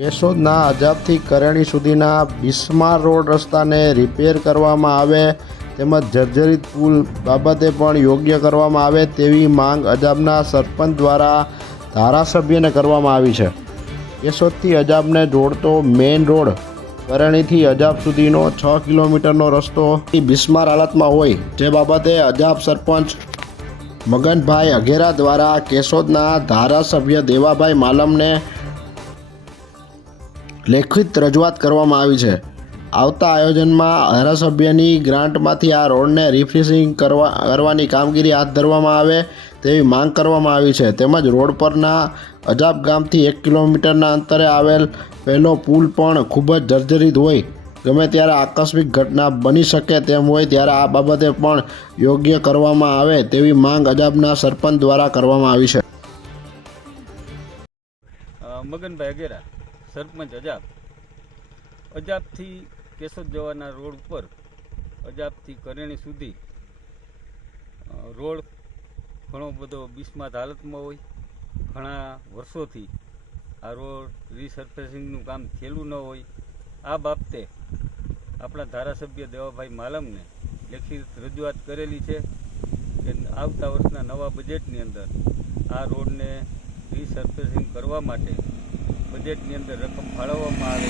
કેશોદના અજાબથી કરેણી સુધીના બિસ્માર રોડ રસ્તાને રિપેર કરવામાં આવે તેમજ જર્જરિત પુલ બાબતે પણ યોગ્ય કરવામાં આવે તેવી માંગ અજાબના સરપંચ દ્વારા ધારાસભ્યને કરવામાં આવી છે. કેશોદથી અજાબને જોડતો મેઇન રોડ કરણીથી અજાબ સુધીનો છ કિલોમીટરનો રસ્તો બિસ્માર હાલતમાં હોય જે બાબતે અજાબ સરપંચ મગનભાઈ અઘેરા દ્વારા કેશોદના ધારાસભ્ય દેવાભાઈ માલમને લેખિત રજૂઆત કરવામાં આવી છે. આવતા આયોજનમાં ધારાસભ્યની ગ્રાન્ટમાંથી આ રોડને રિફ્રેશિંગ કરવા, કરવાની કામગીરી હાથ ધરવામાં આવે તેવી માંગ કરવામાં આવી છે. તેમજ રોડ પરના અજાબ ગામથી એક કિલોમીટરના અંતરે આવેલ પહેલો પુલ પણ ખૂબ જ જર્જરિત હોય. ગમે ત્યારે આકસ્મિક ઘટના બની શકે તેમ હોય ત્યારે આ બાબતે પણ યોગ્ય કરવામાં આવે તેવી માંગ અજાબના સરપંચ દ્વારા કરવામાં આવી છે. મગનભાઈ અગેરા. સરપંચ અજાબ. અજાબથી કેશોદ જવાના રોડ ઉપર, અજાબથી કરેણી સુધી રોડ ઘણો બધો બિસ્માત હાલતમાં હોય. ઘણા વર્ષોથી આ રોડ રીસર્ફેસિંગનું કામ થયેલું ન હોય. આ બાબતે આપણા ધારાસભ્ય દેવાભાઈ માલમને લેખિત રજૂઆત કરેલી છે કે આવતા વર્ષના નવા બજેટની અંદર આ રોડને રીસર્ફેસિંગ કરવા માટે બજેટની અંદર રકમ ફાળવવામાં આવે